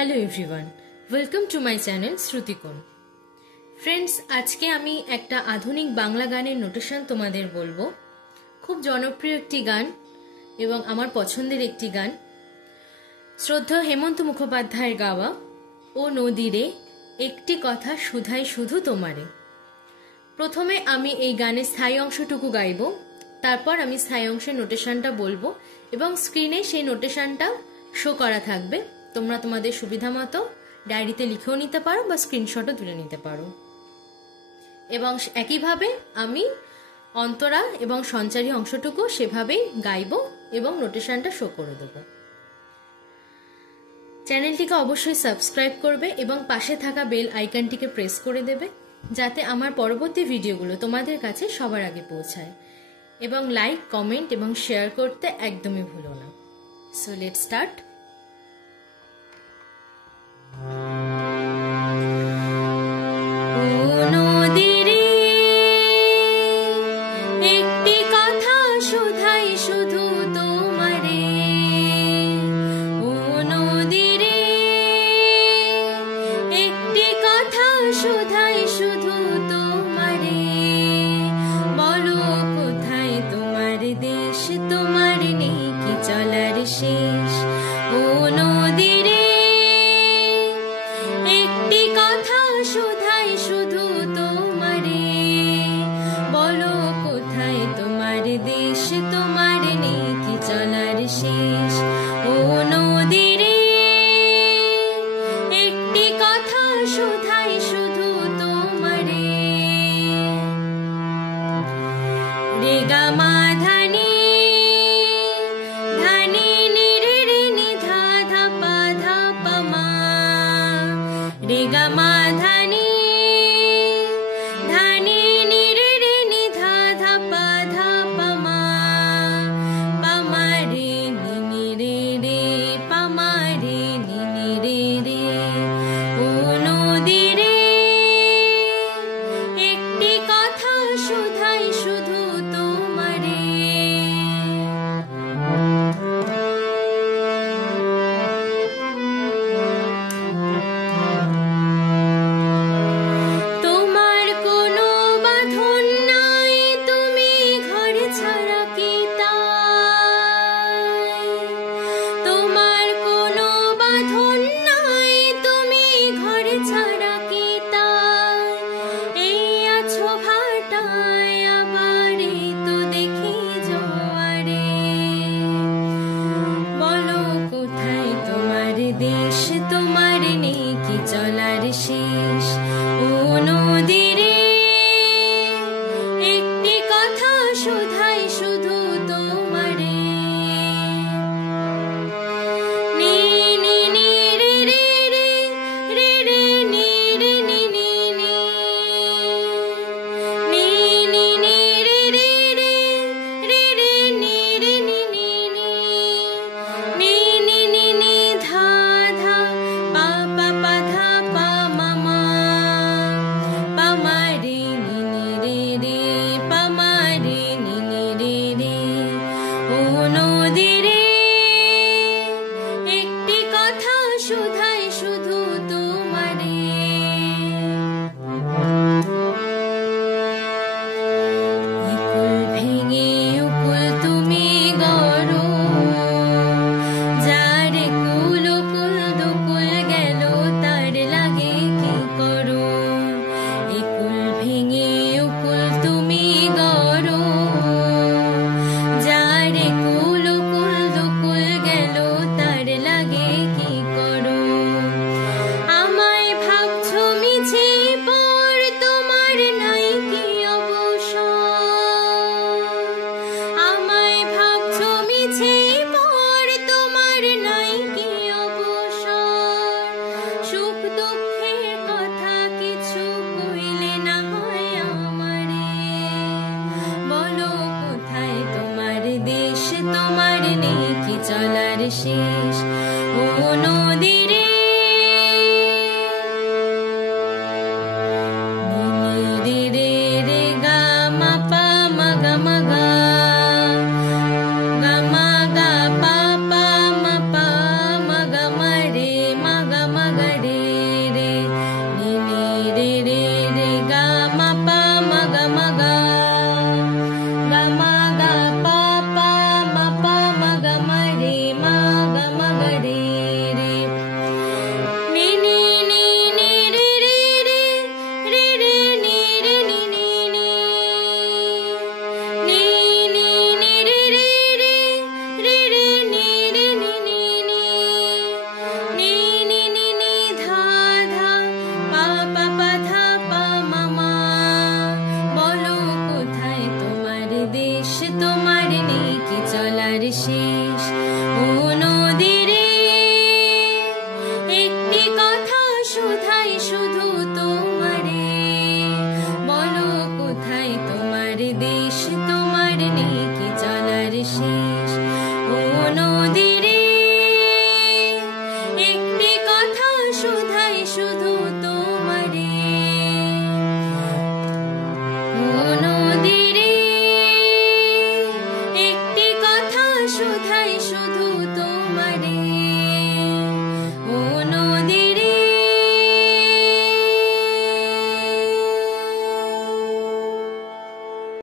Hello everyone, welcome to my channel Shrutikon. Friends, আজকে আমি একটা আধুনিক বাংলা গানের নোটেশন তোমাদের বলবো। খুব জনপ্রিয় একটি গান এবং আমার পছন্দের একটি গান, শ্রদ্ধেয় হেমন্ত মুখোপাধ্যায়ের গাওয়া ও নদীরে একটি কথা শুধাই শুধু তোমারে। প্রথমে আমি এই গানের স্থায়ী অংশটুকু গাইব, তারপর আমি স্থায়ী অংশের নোটেশনটা বলবো এবং স্ক্রিনে সেই নোটেশনটা শো করা থাকবে। তোমরা তোমাদের সুবিধা মতো ডায়েরিতে লিখেও নিতে পারো বা স্ক্রিনশটও তুলে নিতে পারো। এবং একইভাবে আমি অন্তরা এবং সঞ্চারী অংশটুকু সেভাবেই গাইব এবং নোটেশনটা শো করে দেবো। চ্যানেলটিকে অবশ্যই সাবস্ক্রাইব করবে এবং পাশে থাকা বেল আইকনটিকে প্রেস করে দেবে, যাতে আমার পরবর্তী ভিডিওগুলো তোমাদের কাছে সবার আগে পৌঁছায়। এবং লাইক, কমেন্ট এবং শেয়ার করতে একদমই ভুলো না। So let's start. শুধাই